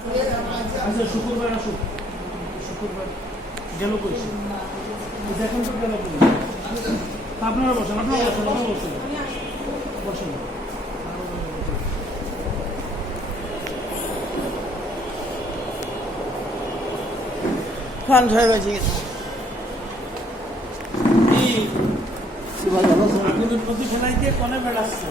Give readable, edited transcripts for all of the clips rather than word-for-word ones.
আচ্ছা শুক্রবার আসুক, শুক্রবার গেল কইছি এখন তো গেল কই। আপনারা বসেন, আপনারা বসেন, আপনারা বসেন, বসেন। খান সাহেব আছে আগুনের প্রতি ফেলাই দিয়ে কনে বেড়াচ্ছে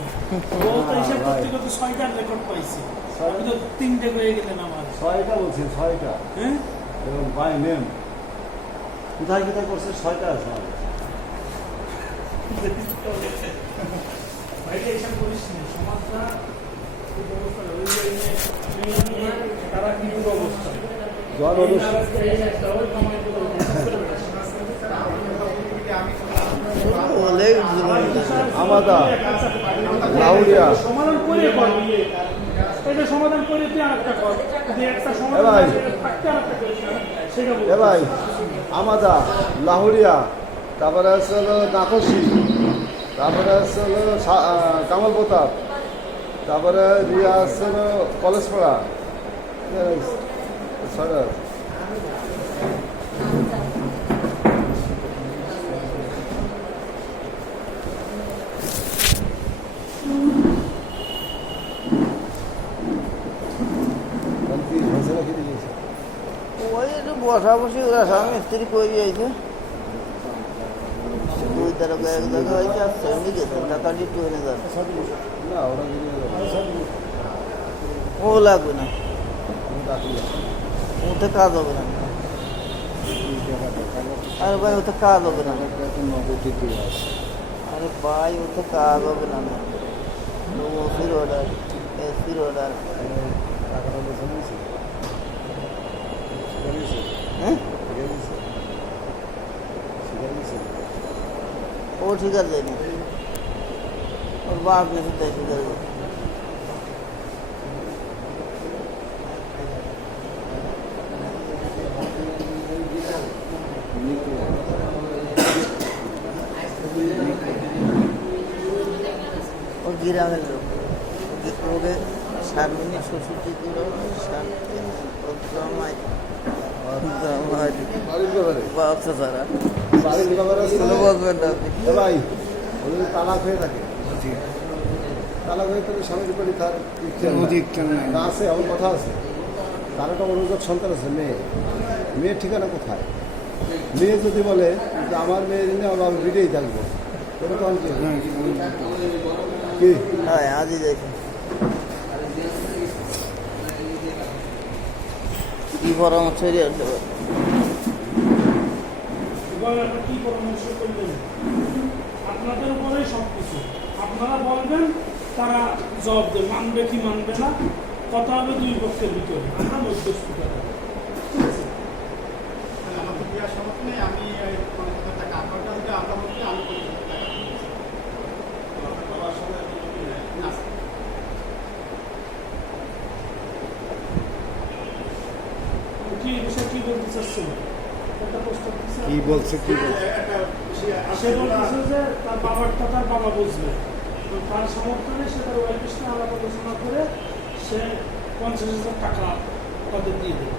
ও তো হিসাব করতে করতে 6টার রেকর্ড পাইছে। আমি তো 3টে হয়ে গেলেন আমার। 6টা বলছেন, 6টা হ্যাঁ এবং বাই নেম কোথায় কোথায় করছে? 6টা আছে আমাদের। ভাইটা হিসাব করিস না, সমাজটা খুব অবস্থা তারা কি অবস্থা আমাদা লাউরিয়া সমাধান করে পারবি, এটা সমাধান করে তুই আরেকটা কর, যদি একটা সমাধান থাকতে আরেকটা করিস না সেটা বল। এ ভাই আমাদা লাহুরিয়া, তারপরে আছে হলো নাকশি, তারপরে আছে হলো কামাল প্রতাপ, তারপরে রিয়া আছে হলো কলেজপাড়া। 6টা আছে। ওই একটু বসা বসি ওরা স্বামী স্ত্রী কই যাইছে 2 তারিখ এক জায়গা হয়েছে আর সেমনি গেছে টাকা দিয়ে 2000 না ওরা ও লাগবে না, ওতে কাজ হবে না। আরে ভাই ওতে কাজ হবে না, আরে ভাই ওতে কাজ হবে না। ওসির অর্ডার, এসির অর্ডার। হ্যাঁ ও ঠিক আছে যায়নি, ওর বাপ গেছে তাই ঠিক আছে। ও গ্রামের লোক, ওকে সার্বজনীন শ্বশুরটি দিল বাচ্চা ছাড়া বলবেন না আপনি। ভাই ওদের তালাক হয়ে থাকে, তালাক হয়ে থাকে স্বামীর উপরে তার না আছে, আমার কথা আছে। তার একটা অনুযোগ সন্তান আছে, মেয়ের ঠিকানা কোথায়? মেয়ে যদি বলে যে আমার মেয়ে জন্য আমি বিদেই থাকবো, তখন কি হ্যাঁ আজই দেখি কি পরামর্শ আসতে পারে। কি পরামর্শ করবেন আপনাদের উপরেই সবকিছু, আপনারা বলবেন, তারা জবাব দেবে, মানবে কি মানবে না, কথা হবে 2 পক্ষের ভিতরে, আমরা মধ্যস্থতা করব। ঠিক আছে, আমাকে দেওয়ার সমর্থ নেই, আমি 50,000 টাকা আপনারটা দিলে আমরা বলছি আমি 50,000 টাকা না। কি বিষয় কি বলতে চাচ্ছেন? একটা প্রস্তাব দিচ্ছে, কি বলছে কি সে বলতেছে যে তার বাবারটা তার বাবা বুঝবে, তো তার সমর্থনে সে তার ওয়াইফের সাথে আলাপ আলোচনা করে সে 50,000 টাকা তাদের দিয়ে দেবে।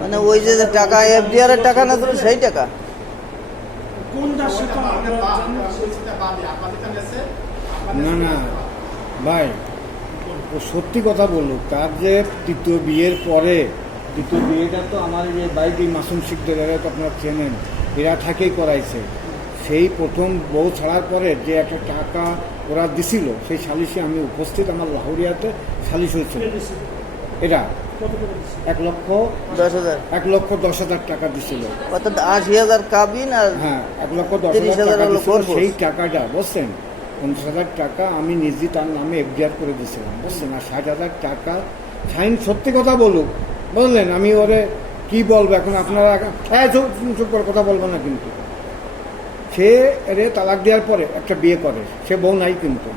মানে ওই যে টাকা এফডিআর এর টাকা না দিল সেই টাকা কোনটা সেটা আমাদের আমরা জানি না। সেটা বাদে আপনাদের কাছে না না ভাই, ও সত্যি কথা বলুক। তার যে দ্বিতীয় বিয়ের পরে, দ্বিতীয় বিয়েটা তো আমার যে বাইদি মাসুম শিকদার, এরা তো আপনারা চেনেন, এরা থাকেই করাইছে। সেই প্রথম বউ ছাড়ার পরে যে একটা টাকা ওরা দিছিল, সেই সালিশে আমি উপস্থিত, আমার লাহুরিয়াতে সালিশ হয়েছিল। এরা কত করে দিচ্ছে? 10,000 1,10,000 টাকা দিছিল। অর্থাৎ 80,000 কাবিন আর হ্যাঁ, 1,10,000 30,000 টাকা হলো দিছিল। খরচ। সেই টাকাটা বুঝছেন, 50,000 টাকা আমি নিজে তার নামে এফডিআর করে দিয়েছিলাম, বুঝছেন। আর 60,000 টাকা ফাইন। সত্যি কথা বলুক, বুঝলেন। আমি ওরে কি বলবো এখন, আপনারা চুপ করে কথা বলবো না। কিন্তু সে এরে তালাক দেওয়ার পরে একটা বিয়ে করে, সে বউ নাই, কিন্তু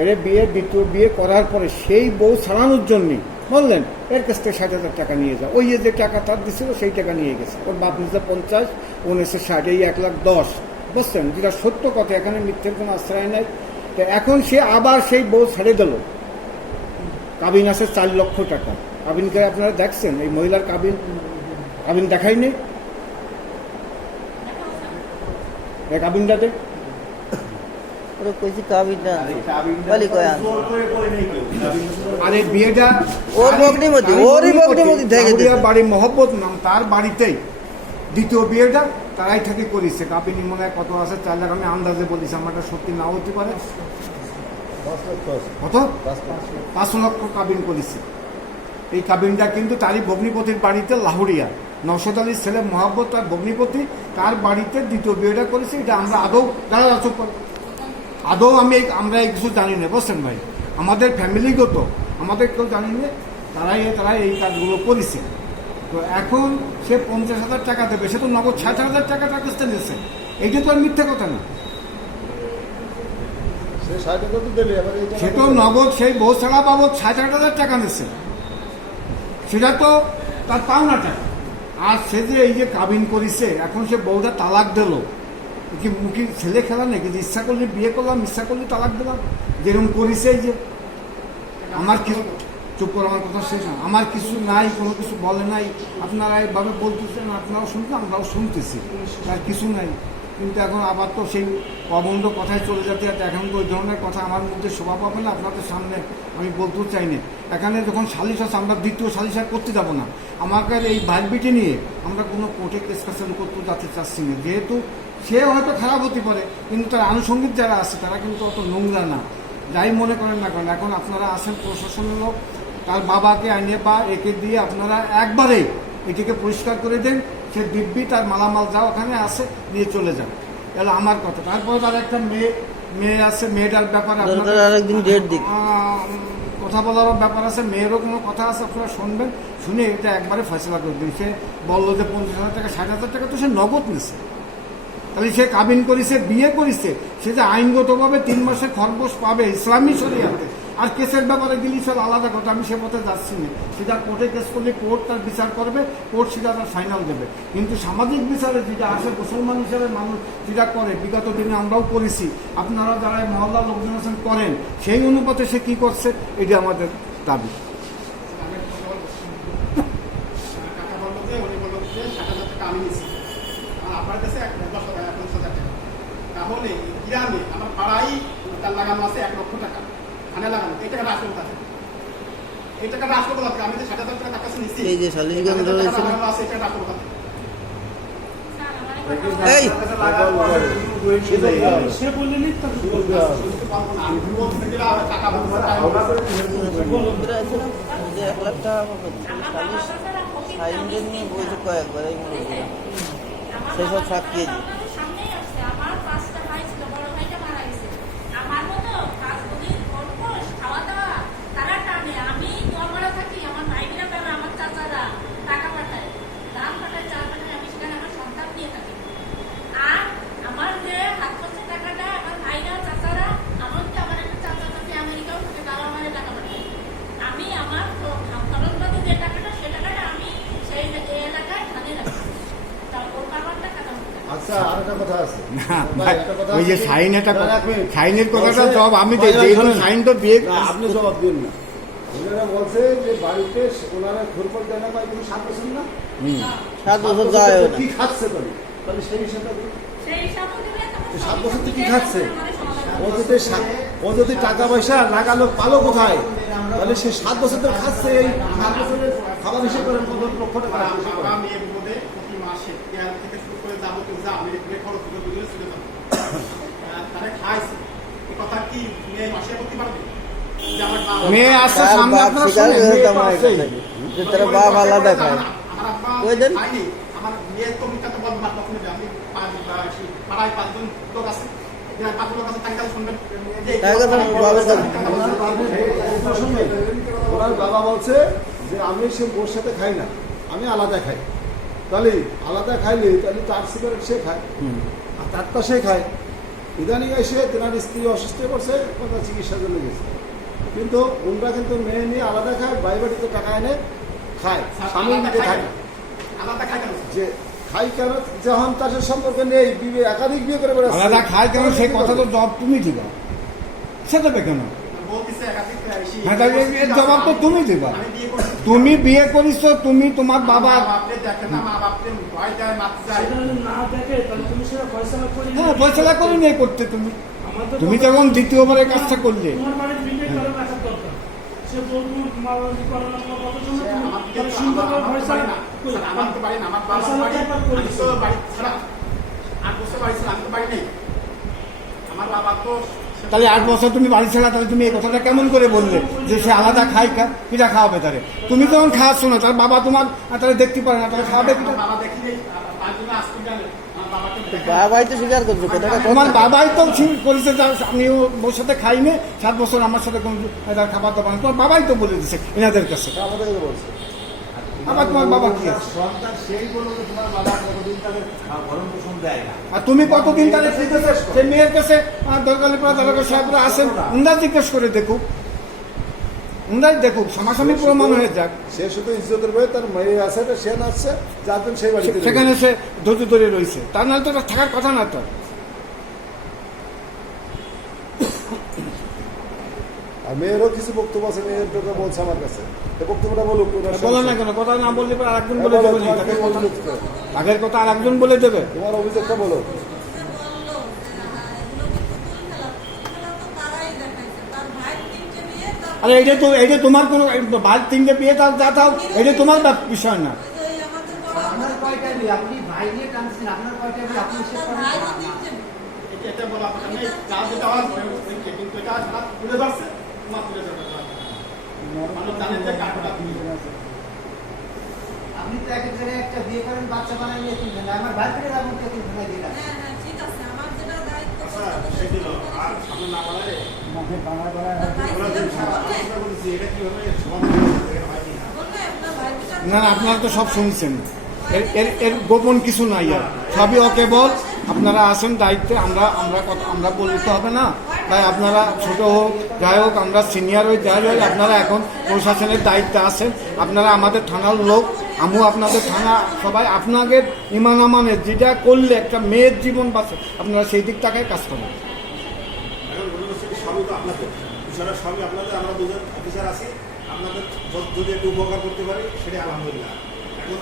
এরে দ্বিতীয় বিয়ে করার পরে সেই বউ ছাড়ানোর জন্যে, বললেন, এর কাছ থেকে 60,000 টাকা নিয়ে যাও। ওই যে টাকা তার দিছিল সেই টাকা নিয়ে গেছে। ওর বাপ নিচে 50, ও নিচে 60, এই 1,10,000, বুঝছেন। যেটা সত্য কথা, এখানে মিথ্যের কোনো আশ্রয় নাই। তো এখন সে আবার সেই বউ ছেড়ে দিল, কাবিন আছে 4 লক্ষ টাকা। কাবিনকে আপনারা দেখছেন? এই মহিলার কাবিন দেখায়নি? এই কাবিনটাতে ওরা কইছি কাবিনটা বলি কয় আন আরে বিয়েটা ওর বগনিমতি ওরই বগনিমতি থেকে লাহুরিয়া বাড়ি মহব্বত নাম, তার বাড়িতেই দ্বিতীয় বিয়েটা তারাই থেকে করেছে। কাবিন মনে হয় কত আছে 4 লাখ, আমি আন্দাজে বলেছি, আমার এটা সত্যি নাও হতে পারে। 5 লক্ষ আছে। কত? 5 লক্ষ কাবিন করেছে। এই কাবিনটা কিন্তু তারই ভগ্নিপতির বাড়িতে লাহুরিয়া, নওশাদ আলীর ছেলে মহাব্বত তার ভগ্নিপতি, তার বাড়িতে দ্বিতীয় বিয়েটা করেছে। এটা আমরা আদৌ আমরা এই কিছু জানি না, বুঝছেন ভাই? আমাদের ফ্যামিলিগত আমাদের কেউ জানি না, তারাই এই কাজগুলো করেছে। তো এখন সে 50,000 টাকা দেবে, সে তো নগদ 60,000 টাকা তার কাছ থেকে নিয়েছে। এইটা তো আর মিথ্যে কথা না, সে 60 তো দেবে, এবার এই সে তো নগদ সেই বউ ছাড়া বাবদ 60,000 টাকা নিচ্ছে, সেটা তো তার পাওনা টাকা। আর সে যে এই যে কাবিন করেছে, এখন সে বউটা তালাক দিল, কি মুখি ছেলে খেলা নাকি যে ইচ্ছা করলে বিয়ে করলাম, ইচ্ছা করলে তালাক দিলাম, যেরকম করেছে। এই যে আমার কিছু চুপ করে, আমার কথা শেষ না, আমার কিছু নাই, কোনো কিছু বলে নাই, আপনারা এইভাবে বলতেছেন, আপনারাও শুনতেন, আমরাও শুনতেছি, তার কিছু নাই। কিন্তু এখন আবার তো সেই অবন্ধ কথায় চলে যেতে যাতে এখন তো ওই ধরনের কথা আমার মধ্যে শোভা পাবে না, আপনাদের সামনে আমি বলতেও চাই না। এখানে যখন সালিশ আছে, আমরা দ্বিতীয় সালিশ আর করতে যাবো না। আমাকে এই ভাইবিটি নিয়ে আমরা কোনো কোর্টে কেস কাছারি করতে যেতে চাচ্ছি না, যেহেতু সে হয়তো খারাপ হতে পারে, কিন্তু তার আনুষঙ্গিক যারা আছে তারা কিন্তু অত নোংরা না, যাই মনে করেন না করেন। এখন আপনারা আসেন প্রশাসনের লোক, তার বাবাকে আইনে বা একে দিয়ে আপনারা একবারে এটিকে পরিষ্কার করে দেন, সে দিব্যি তার মালামাল যা ওখানে আছে নিয়ে চলে যান। তাহলে আমার কথা। তারপরে তার একটা মেয়ে আছে, মেয়েটার ব্যাপারে দরকার আরেকদিন ডেট দিক কথা বলার ব্যাপার আছে, মেয়েরও কোনো কথা আছে, আপনারা শুনবেন, শুনে এটা একবারে ফয়সলা করে দিন। সে বললো যে 50,000 টাকা 60,000 টাকা তো সে নগদ নিছে, তাহলে সে কাবিন করেছে, বিয়ে করেছে, সে যে আইনগতভাবে 3 মাসের খরগোশ পাবে ইসলামী শরিয়াতে। আর কেসের ব্যাপারে গেলে সব আলাদা কথা, আমি সে পথে যাচ্ছি না। সেটা কোর্টে কেস করলে কোর্ট তার বিচার করবে, কোর্ট সেটা তার ফাইনাল দেবে। কিন্তু সামাজিক বিচারে যেটা আসে, মুসলমান হিসাবে মানুষ যেটা করে, বিগত দিনে আমরাও করেছি, আপনারা যারা মহল্লা লোকজন আছেন করেন, সেই অনুপাতে সে কী করছে, এটা আমাদের দাবি। কাকা বললো যে উনি বললো যে 60,000 টাকা আমি নিচ্ছি, আর আপনার কাছে 10,000 টাকা। তাহলে গ্রামে আমার পাড়াই তার লাগানো আছে 1 লক্ষ টাকা, খানে লাগানো। এই টাকাটা আসলো কোথা থেকে? এই টাকাটা আসলো কোথা থেকে? আমি যে 60,000 টাকা তার কাছে নিচ্ছি, এই যে সালিশ কেন্দ্র রয়েছে না? আছে, এই টাকাটা আসলো কোথা থেকে? এই সে বললে নি তাকে বলতে পারবো না, আমি বলতে গেলে আমার টাকা বলবো, ওরা আছে না যে 1 লাখ টাকা পাবে সালিশ সাইনদের নিয়ে বইতে কয়েকবার এই মুরব্বীরা সেসব সাক্ষী দিই। সামনেই আসছে, আমার 5টা ভাই ছিল, বড় ভাইটা মারা গেছে। আমার মতো কাজগুলির খরচ, খাওয়া দাওয়া তারা টানে, আমি দোয়ামারা থাকি, আমার ভাইরা পাবে, আমার চাচারা টাকা পাঠায়, দাম পাঠায়, চাল পাঠায়, আমি সেখানে আমার সন্তান দিয়ে থাকি। আর আমার যে হাত খরচের টাকাটা আমার ভাইরা, চাচারা, এমনকি আমার একটা চাচা চাচি আমেরিকাও থাকে, তারা আমার টাকা পাঠায়। আমি আমার খরচ বাদে যে টাকাটা, সে টাকাটা আমি সেই এলাকায় ধানে রাখি। ওর বাবারটা টাকা আচ্ছা, আর একটা কথা আছে। না, ভাই, একটা কথা ওই যে আছে। সাইন, এটা না, এক মিনিট। সাইনের কথাটা বলছে- জবাব আমি ভাই, দিই, শোনেন। সাইন তো বিয়ে না, আপনি জবাব দিন না। ওনারা বলছে যে বাড়িতে ওনারা ঘুরপথ দেয় না, বা এগুলো 7 বছর না? 7 বছর যায় না কি খাচ্ছে তাহলে? তাহলে সেই হিসাবটা দিন। সেই হিসাবও দেবে, তখন 7 বছর তো কি সবই খাচ্ছে? আমাদের সমাধান ও যদি টাকা পয়সা লাগালো পালো কোথায়, তাহলে সে 7 বছর ধরে খাচ্ছে। এই 7 বছরের খাবার হিসেবে করেন 15 লক্ষ টাকা হিসেব করেন। আমরা মেয়ে বিপদে প্রতি মাসে তেল থেকে শুরু করে যাবতীয় যা আমি খরচ করে দুজনে চলে যাবো, তারা খাইছে। এই কথা কি মেয়ে মাসে করতে পারবে? যে আমার বাবা- মেয়ে আসছে তার সামনে, বাপ আপনারা স্বীকার শোনেন, করে মেয়ে তো তোমার আছেই। কাছে যে তার বাপ আলাদা খায়। আমার আব্বা ওই দেন। খায়নি। আমার মেয়ের তো মিথ্যা তো বলবো না, তখন আমি পাড়ায় 5 জন লোক আছে, যে 5 লোক আছে, তাই কথা শুনবেন। যে তাই কথা বাবার কথা। ওনার বাবা- এই প্রসঙ্গে ওনার বাবা বলছে যে আমি সে ওর সাথে খাই না, আমি আলাদা খাই। তাহলে আলাদা খাইলে তাহলে তার সিগারেট সে খায়, আর তারটা সে খায়। ইদানিং এসে তেনার স্ত্রী অসুস্থ হয়ে পড়ছে, কোথাও চিকিৎসার জন্য গেছে। কিন্তু ওনরা কিন্তু মেয়ে নিয়ে আলাদা খায়, বাড়ি বাড়িতে টাকা এনে খায়, স্বামী নিজে খায় না। আলাদা খাই কেন? যে খাই কেন, যখন তার সাথে সম্পর্ক নেই, একাধিক বিয়ে করে বেড়াচ্ছে। আলাদা খায় কেন, সেই কথা তো জবাব তুমি দিবা, সে দেবে কেন? বলতেছে একাধিক হ্যাঁ, তাহলে এর জবাব তো তুমি দিবা। আমি বিয়ে করছি। তুমি বিয়ে করিছো, তুমি তোমার বাবা, মা বাপরে দেখে না, মা বাপরে ভয় যায়, মারতে যায়। সেটা যদি না দেখে তাহলে তুমি সেটা ফয়সালা করে হ্যাঁ ফয়সালা করে নিয়ে করতে তুমি। আমাদের তুমি তখন দ্বিতীয়বারের কাজটা করলে। তোমার বাড়ির বিবেক কারো রাখার দরকার। সে বলবো মারামারি করার আমার কথা শুনে সে আমার তাহলে সুন্দর করে ফয়সালা কই? আমার তো বাড়ি না, আমার বাবার ফয়সালা বাড়ি। একবার আমি করেছি। তো বাড়ি ছাড়া 8 বছর বাড়ি ছিলাম, আমি তো বাড়ি নেই। আমার বাবা তো তাহলে 8 বছর তুমি বাড়ি ছেড়া, তাহলে তুমি এই কথাটা কেমন করে বললে যে সে আলাদা খায়, পিঠা খাওয়াবে তারে? তুমি তখন খাওয়াচ্ছ না, তার বাবা তোমার তাহলে দেখতে পারে না, তাহলে খাওয়াবে পিঠা? আমার বাবা দেখিনি, 5 দিন আসতে গেলে আমার বাবাকে দেখে- বাবাই তো স্বীকার করছে কথাটা। তোমার বাবাই তো করেছে যে আমি ওর সাথে খাইনি, 7 বছর আমার সাথে কোনো তার খাবার দাবার না। তোমার বাবাই তো বলে দিচ্ছে এনাদের কাছে। এটা আমাদের কথা বলছে। আবার তোমার বাবা কি আছে? সন্তান সেই বললো যে তোমার বাবা কতদিন তাদের ভরণ পোষণ দেয় না। আর তুমি কতদিন তাহলে সেই মেয়ের কাছে দরকারিপাড়া দারোগা সাহেবরা আসেন, উন্দাজ জিজ্ঞেস করে দেখুক, উন্দাজ দেখুক, সামাসামি প্রমাণ হয়ে যাক। সে শুধু ইজ্জতের বয়ে তার মেয়ে আছে, সে নাচছে, যাবেন সেই বাড়িতে। সেখানে সে ধৈর্য ধরে রয়েছে, তার নাহলে তো এটা থাকার কথা না তো। আর মেয়েরও কিছু বক্তব্য আছে, মেয়ের কথা বলছে আমার কাছে। এই বক্তব্যটা বলুক। বলো না কেন, কথা না বললে পরে আরেকজন বলে দেবে নি, আগের কথা আর একজন বলে দেবে। তোমার অভিযোগটা বলো। আরে এইটা তোমার কোনো ভাই 3টে বিয়ে তার যা থাও, এটা তোমার বিষয় না। আপনার কয়টা বিয়ে? আপনি ভাই নিয়ে টানছেন, আপনার কয়টা বিয়ে? আপনি শেষ করেন। এটা বলা কথা নেই, যা যেটা হয় কিন্তু এটা যারা তুলে ধরছে, তোমার তুলে ধরতে হবে। মানুষ জানে যে কাঠটা তুলে ধরছে। আপনি তো এক এক জায়গায় একটা বিয়ে করেন, বাচ্চা বানাই নিয়ে কিনবেন। আমার ভাই ফিরে যাবো কে কিনবেন না দিলাম। আচ্ছা, সেগুলো আর সামনে না বলারে বলছি এটা কিভাবে সমাধান হয় কিনা। না না, আপনারা তো সব শুনছেন, এর গোপন কিছু নাই, আর সবই ওকে বল। আপনারা আসেন দায়িত্বে, আমরা বলতে হবে না। তাই আপনারা ছোট হোক যাই হোক, আমরা সিনিয়র হই যাই হোক, আপনারা এখন প্রশাসনের দায়িত্বে আছেন। আপনারা আমাদের থানার লোক, আমিও আপনাদের থানা, সবাই আপনাদের ইমান আমানের যেটা করলে একটা মেয়ের জীবন বাঁচে, আপনারা সেই দিক টাকায় কাজ করেন। এখন ইউনিভার্সিটি সবই তো আপনাদের, বিষয়টা সবই আপনাদের। আমরা দুজন অফিসার আছি, আপনাদের যদি একটু উপকার করতে পারি সেটাই আলহামদুলিল্লাহ। এখন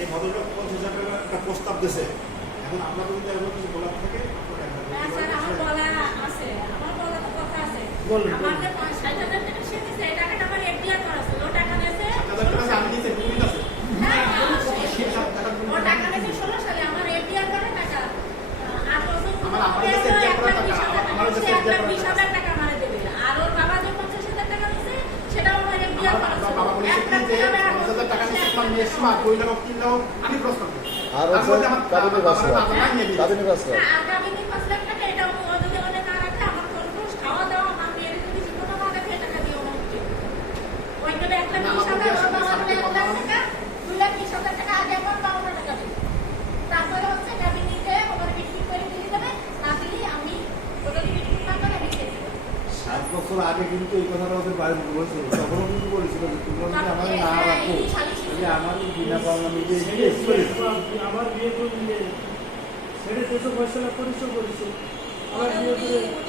এই ভদ্রলোক 50,000 টাকার একটা প্রস্তাব দিয়েছে, এখন আপনাদের যদি এমন কিছু বলার থাকে হ্যাঁ স্যার, আমার বলা আছে, আমার বলা তো কথা আছে। বলুন, আমার বলুন। যে 60,000 টাকা সে দিছে, এই টাকাটা আমার এফডিআর করা ছিল। ও টাকা দিয়েছে তাদের কাছে আমি নিচে তুমি আছে হ্যাঁ, ও টাকা দিয়েছে 16 সালে, আমার এফডিআর করা টাকা। 8 বছর আমার কাছে FDR করা টাকা, আমার কাছে FDR করা 1,20,000 টাকা আমার দেবে। আর ওর বাবা যে 50,000 টাকা দিয়েছে, সেটাও আমার এফডিআর করা ছিল। বাবা বলেছে 1 লাখ যে টাকা 50,000 টাকা নিচ্ছে তোমার মেয়ের সময় 2 লাখ 3 লাখ আমি প্রশ্ন করি। আর হচ্ছে কাবিনী বাসরা, কাবিনী বাসরা। আগামী 5 লাখ টাকা এটা ও যদি ওদের না রাখে, আমার খরচ খাওয়া দাওয়া, আমার মেয়ের যদি জীবন না রাখে, টাকা দিয়ে আমার উঠে। ওই গেলে 1,20,000, ওর বাবা বলে 1 লাখ টাকা, 2,20,000 টাকা আগে আমার 52 টাকা দিই। তারপরে হচ্ছে কাবিনীতে ওদের বিক্রি করে দিয়ে দেবে, না দিলে আমি ওদের বিক্রি না করে আমি খেয়ে দেবো। 7 বছর আগে কিন্তু এই কথাটা ওদের বাড়ি বলেছিল, তখনও কিন্তু বলেছিল যে তুমি যদি আমার না রাখো, তাহলে আমার বিনা পাওনা মিলে আবার বিয়ে করলে ছেড়ে দেশে ফয়সালা করেছো করেছো, আবার বিয়ে করে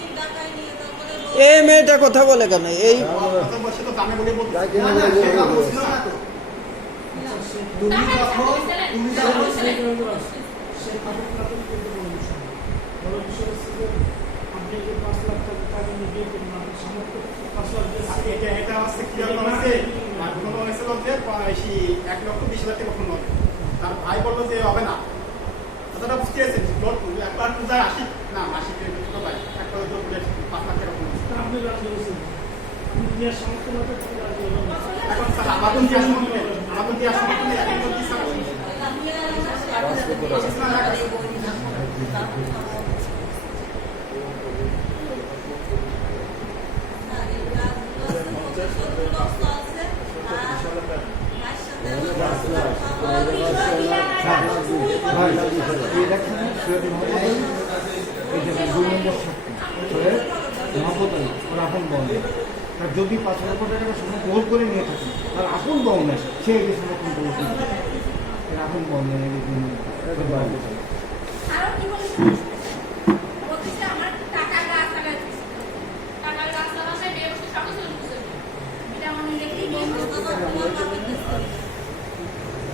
এই মেয়েটা কথা বলে কেন? এই কথা বলছে তো জানে বলে বলতে যাই কিনে বলে সেটা বলে বলছিল না তো। তুমি যখন সে খাতুন খাতুন কিন্তু বড় বিষয় না। বড় বিষয় হচ্ছে যে আপনি যে 5 লাখ টাকা নিয়ে বিয়ে করুন, আপনার সামর্থ্য 5 লাখ দিয়ে এটা হচ্ছে ক্লিয়ার করা আছে। আর কোনো হয়েছিল যে 1,20,000 টাকা ফোন হবে, তার ভাই বললো যে হবে না। কথাটা বুঝতে পেরেছেন, একবার পূজায় আসি না, মাসিক ছোট ভাই একটা 5 লাখ টাকা ফোন হয়েছে। আপনি রাজি হয়েছেন, আপনি বিয়ের সামর্থ্য না থাকলে রাজি হবেন না। এখন স্যার আমাদের কি আসবে আমাদের কি আসবে এখন তো কি স্যার যদি 5 লক্ষ টাকা সময় গ্রহণ করে নিয়ে থাকে, আর আপন বউ নেয়, সে এই সমর্থন করবে, আপন বউ নেয়। আরো কি বলেছে? বলতেছে আমার টাকা গাছ লাগাইছে। টাকা গাছ লাগাইছে,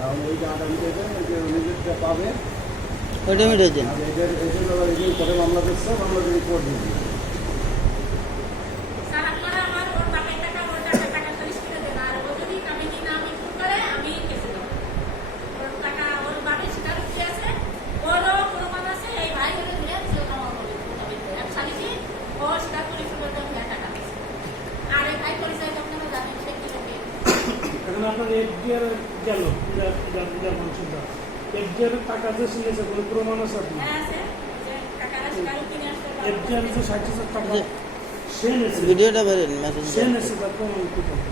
আর ওই যে আটা মিটে দেন ওই যে নিজেরটা পাবে ওইটা মিটেছেন আর এদের ব্যাপারে এই যে করে মামলা করছে মামলা রিপোর্ট দিবি স্যার আপনারা আমার ওর বাপের টাকা ওর টাকা টাকা খারিজ করে দেন আর ও যদি কমিটি না মিটু করে আমি কেসে দেবো ওর টাকা ওর বাপের স্বীকারোক্তি আছে ওরও প্রমাণ আছে এই ভাই হলে ধরে সে জমা করবে এক সালিশি ও স্বীকার করে বলতে টাকা দিয়েছে আর এই ভাই পরিচয় তো আপনারা জানেন সে কি লোকে এখন আপনার এফডিআর গেল এফডিআর টাকা যে শুনেছে কোনো প্রমাণ আছে আপনি হ্যাঁ আছে যে টাকাটা স্বীকারোক্তি নিয়ে আসতে পারবে এফডিআর যে 60,000 টাকা যে সে নেছে ভিডিওটা বেরেন মেসেজ সে নেছে তার প্রমাণ কি করবে?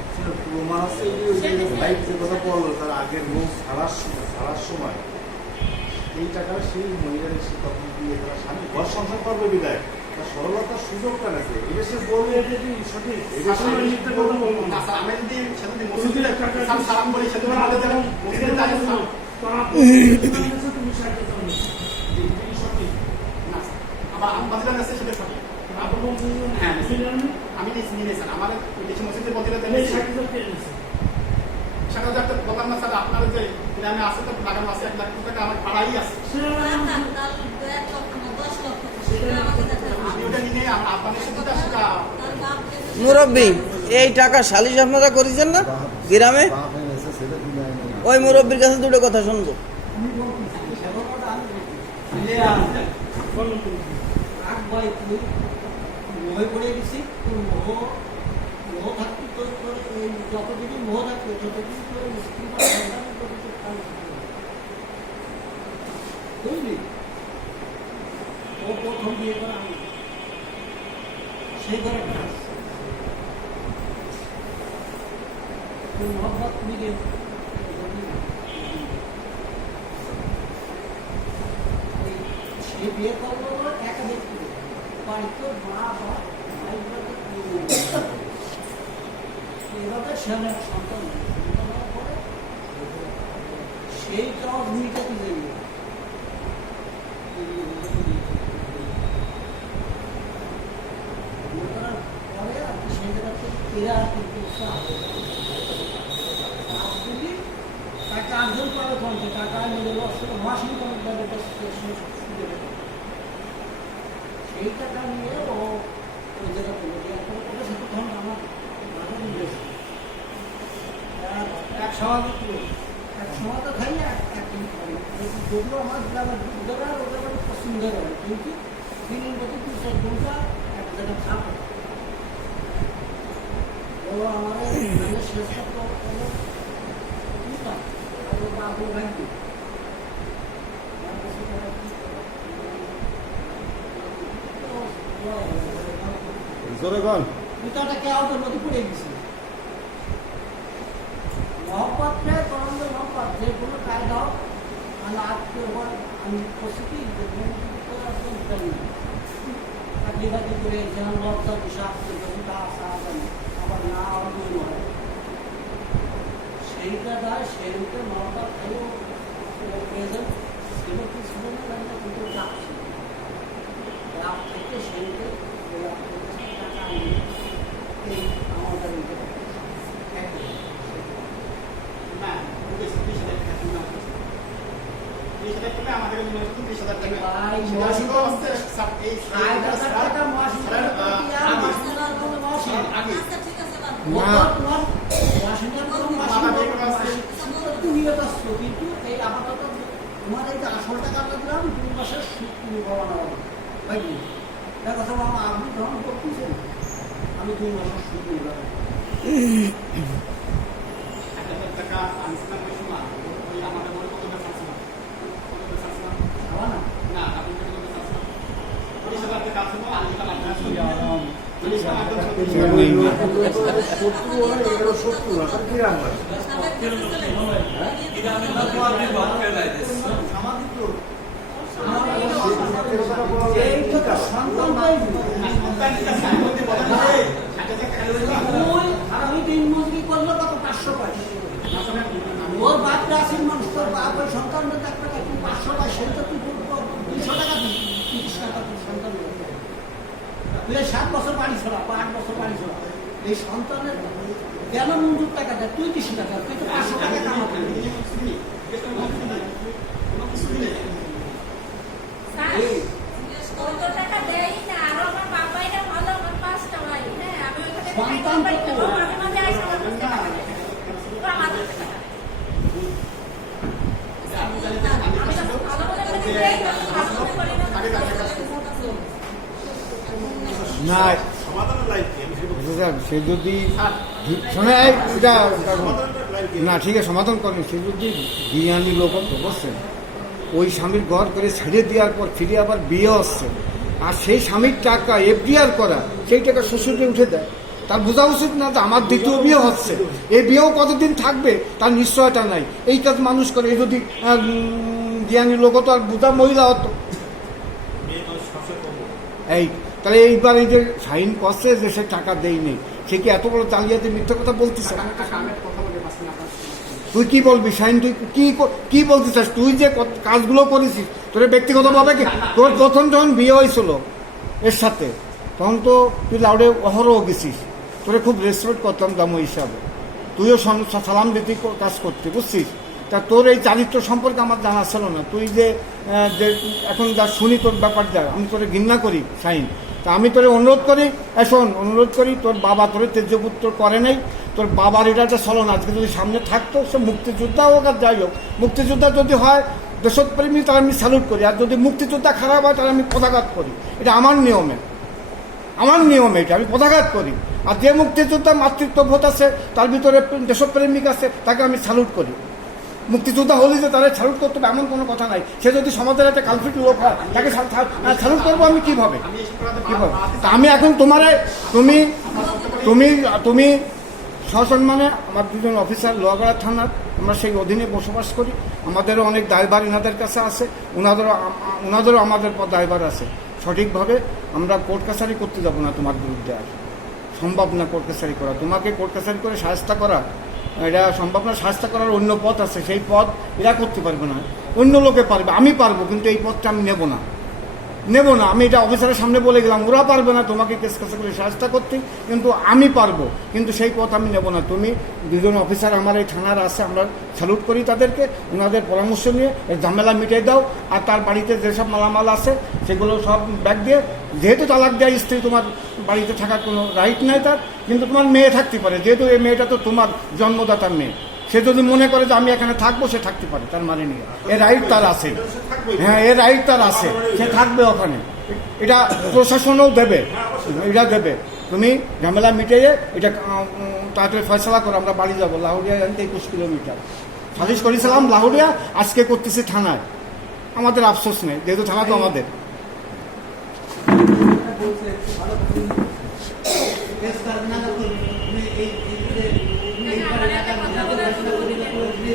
প্রমাণ আছে যে ওই যে ভাই যে কথা বললো তার আগের লোক ছাড়ার সময় এই টাকা সেই মহিলার এসে তখন দিয়ে তারা স্বামী ঘর সংসার করবে বিদায় তার সরলতার সুযোগটা নেছে এটা সে বলবে এটা কি সঠিক এটা আসলে আমি মিথ্যা কথা বলবো না না স্যার আমি যদি সেদিন তুমি মসজিদে যদি টাকা স্যার সালাম বলি সেদিন আমাদের যারা মসজিদে যায় না তুমি 60,000 নেছো জি এটা সঠিক আবার আমাদের কাছে সেটা সঠিক আপনি বলছেন যে হ্যাঁ, আমি আমি নিয়ে স্যার আমার দেশে মসজিদের মধ্যে এই 60,000 কে নেছে সেটা যে একটা বললাম না স্যার আপনার যে গ্রামে আছে তো লাগানো আছে 1 লাখ টাকা আমার ভাড়াই আছে আমি ওটা নিয়ে আমার আপনাদের সাথে সেটা মুরব্বী এই টাকা সালিশ আপনারা করেছেন না গ্রামে বাপ এনেছে সেটা দিলে ওই মুরব্বীর কাছে দুটো কথা শুনবো বলুন তুমি মোহে পড়ে গেছি তোর মোহ থাকতে তোর এই যতদিনই মোহ থাকবে ততদিন তোর স্ত্রী বুঝলি ও প্রথম বিয়ে করে আমি সেই ঘরে কাজ তোর মহব্বত মিলে সে বিয়ে করলো একা ব্যক্তি বাড়িতে মা বা ভাই এভাবে সে অনেক সন্তান পরে সেই যাওয়া ভূমিকা তুলে নিয়ে পরে আর কি সেই জায়গা থেকে এরা কিন্তু টাকা আর্জন করার কমছে টাকা মেরে ওয়াশিংটন সেই টাকা নিয়ে ও ওই জায়গা তুলে দিয়ে ওটা সাথে তখন আমার এক সময় তো খাই না একদিন খাই যদিও আমার গ্রামের দুধরা ওটা মানে পছন্দ করে কিন্তু দিনের মতো 2-4 ঘন্টা এক জায়গায় থাকে ও আমার শেষ করতো বাবু ভাগ্য জোরেগণ জুতাটা কেওয়াদের মধ্যে পড়ে গেছে মহব্বতটা তরঙ্গ মহব্বত যে কোনো কাজ দাও আমি আজকে আমি প্রস্তুতি চাকরি বাকরি করে যেমন লজ্জা বিষাদ আবার না অন্য হয় সেইটা দেয় সেইটা মহব্বত খাইও প্রয়োজন ছিল কি ছিল না জানলে কিন্তু চাপ ছিল চাপ থেকে সেইটা এই আমাদের না 30,000 টাকা কিনা 30,000 টাকা আমাদের 30,000 টাকা এই টাকা মাস আগে কিন্তু এই আপাতত তোমার এই যে আসল টাকা আমরা দিলাম 2 মাসের সুদ তুমি পাওয়া বুঝলি দেখো সব আমার আপনি গ্রহণ করতেছেন আমি 2 মাসের সুদ নিলাম 1,000 টাকা আনছিলাম ওই সময় ওই আমাদের বড় কত বেশ আছে না আপনি কত বেশ আছে 30,000 টাকা আছে না আমি টাকা আপনার সঙ্গে আমি দিন মজুরি করলে কত 500 পাই ওর বাপটা আছেন মানুষ তোর বাপ ওই সন্তান 500 পাই সেটা তুই 200 টাকা দিস 30 টাকা তোর সন্তান তুই 7 বছর বাড়ি ছোড়া বা 8 বছর বাড়ি ছোড়া এই সন্তানের কেন মঞ্জুর টাকা দেয়? তুই কিছু টাকা, তুই তো 500 টাকা কামাতে পারবি। স্যার, কত টাকা দেয় না, আরো আমার বাবাইরা ভালো, আমার 5টা ভাই, হ্যাঁ, আমি ওইখানে সন্তান তো খাইতে তো। পারি, মাঝে মাঝে আইসা আমার কাছে টাকা দেয়। তো আমাদের টাকা দেয়। আমি যখন ভালো বলে মনে করি, তখন ভালো মনে করি না। না সমাধানের লাইফ কি আমি সেটা বলছি। স্যার, সে যদি শোনে এই, এটা সমাধানের লাইফ কি না ঠিক আছে সমাধান করেন। সে যদি বিরিয়ানি লোক বসছেন, ওই স্বামীর ঘর করে ছেড়ে দেওয়ার পর ফিরে আবার বিয়ে আসছে, আর সেই স্বামীর টাকা এফডিআর করা, সেই টাকা শ্বশুরকে উঠে দেয়, তার বোঝা উচিত না যে আমার দ্বিতীয় বিয়ে হচ্ছে, এই বিয়েও কতদিন থাকবে তার নিশ্চয়তা নাই। এই কাজ মানুষ করে। এই যদি বিরিয়ানি লোক হতো আর বোঝা মহিলা হতো, মেয়ে মানুষ সবসময় করবো এই তাহলে এইবার এই যে সাইন করছে যে সে টাকা দেয়নি, সে কি এত বড় জালিয়াতি মিথ্যা কথা বলতেছে? আমি একটা কথা বলে বাঁচি না। তুই কি বলবি সাইন? তুই কি বলতে চাস? তুই যে কাজগুলো করেছিস তোর ব্যক্তিগতভাবে কি, তোর প্রথম যখন বিয়ে হয়েছিল এর সাথে, তখন তো তুই লাউডে অহরহ গেছিস, তোরে খুব রেসপেক্ট করতাম দাম হিসাবে, তুইও সালাম দিতে কাজ করতে, বুঝছিস? তা তোর এই চারিত্র সম্পর্কে আমার জানা ছিল না। তুই যে এখন যা শুনি তোর ব্যাপার যা, আমি তোরে ঘৃণা করি সাইন। তা আমি তোরে অনুরোধ করি, অনুরোধ করি, তোর বাবা তোরে তেজপুত্র করে নাই, তোর বাবার এটা চলো না। আজকে যদি সামনে থাকতো, সে মুক্তিযোদ্ধা হোক আর যাই হোক, মুক্তিযোদ্ধা যদি হয় দেশপ্রেমী, তার আমি স্যালুট করি, আর যদি মুক্তিযোদ্ধা খারাপ হয় তাহলে আমি পদাঘাত করি। এটা আমার নিয়মে, এটা আমি পদাঘাত করি। আর যে মুক্তিযোদ্ধা মাতৃত্ববোধ আছে, তার ভিতরে দেশপ্রেমিক আছে, তাকে আমি স্যালুট করি। মুক্তিযোদ্ধা হলে যে তারা স্যালুট করতে হবে এমন কোনো কথা নাই। সে যদি সমাজের একটা কালফিট লোক হয়, তাকে স্যালুট করবো আমি কিভাবে? তা আমি এখন তুমি সসম্মানে, আমার দুজন অফিসার লোহাগড়া থানার, আমরা সেই অধীনে বসবাস করি, আমাদেরও অনেক দায়ভার এনাদের কাছে আছে, ওনাদেরও আমাদের পর দায়ভার আছে। সঠিকভাবে আমরা কোর্ট কাছারি করতে যাব না তোমার বিরুদ্ধে, আর সম্ভব না কোর্ট কাছারি করা। তোমাকে কোর্ট কাছারি করে শাস্তি করা এটা সম্ভব না। শাস্তি করার অন্য পথ আছে, সেই পথ এরা করতে পারবে না, অন্য লোকে পারবে, আমি পারবো, কিন্তু এই পথটা আমি নেব না। আমি এটা অফিসারের সামনে বলে গেলাম, ওরা পারবে না তোমাকে কেস কাছে করে শাস্তি করতে, কিন্তু আমি পারবো, কিন্তু সেই পথ আমি নেব না। তুমি দুজন অফিসার আমার এই থানার আছে, আমরা স্যালুট করি তাদেরকে, ওনাদের পরামর্শ নিয়ে এই ঝামেলা মিটিয়ে দাও। আর তার বাড়িতে যেসব মালামাল আছে সেগুলো সব ব্যাগ দিয়ে, যেহেতু তালাক দেয় স্ত্রী, তোমার বাড়িতে থাকার কোনো রাইট নাই তার, কিন্তু তোমার মেয়ে থাকতে পারে, যেহেতু এই মেয়েটা তো তোমার জন্মদাতার মেয়ে। সে যদি মনে করে যে আমি এখানে থাকবো, সে থাকতে পারে, তার মানে নিয়ে এর রাইট তার আছে। হ্যাঁ, এর রাইট তার আছে, সে থাকবে ওখানে। এটা প্রশাসনও দেবে, এটা দেবে। তুমি ঝামেলা মিটিয়ে এটা তাড়াতাড়ি ফয়সলা করো, আমরা বাড়ি যাবো। লাহুরিয়া জানতে 21 কিলোমিটার সালিশ করেছিলাম লাহুরিয়া, আজকে করতেছি থানায়। আমাদের আফসোস নেই, যেহেতু থানা তো আমাদের।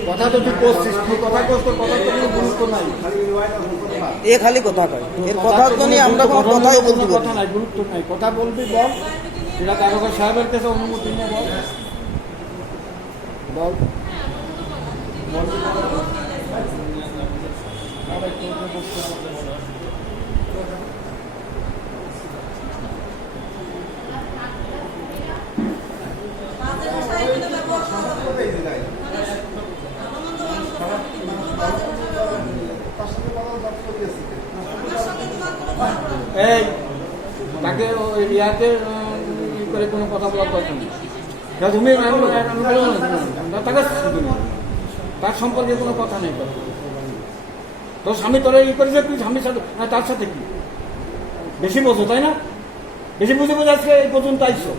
কথা তো তুই করছিস, তুই কথা করছিস, কথা তো কোনো গুরুত্ব নাই। এ খালি কথা কয়, এর কথা তো নিয়ে আমরা কোনো কথাই বলতে পারি কথা নাই, গুরুত্ব নাই। কথা বলবি বল, সেটা দারোগা সাহেবের কাছে অনুমতি নিয়ে বল। এই তাকে ইয়াতে করে কোনো কথা বলার দরকার নেই। তুমি তার সম্পর্কে কোনো কথা নেই। তোর স্বামী তোরা ই করেছে, তুই স্বামীর সাথে তার সাথে কি বেশি বোঝো, তাই না? বেশি বুঝে আজকে এই পর্যন্ত আইসো।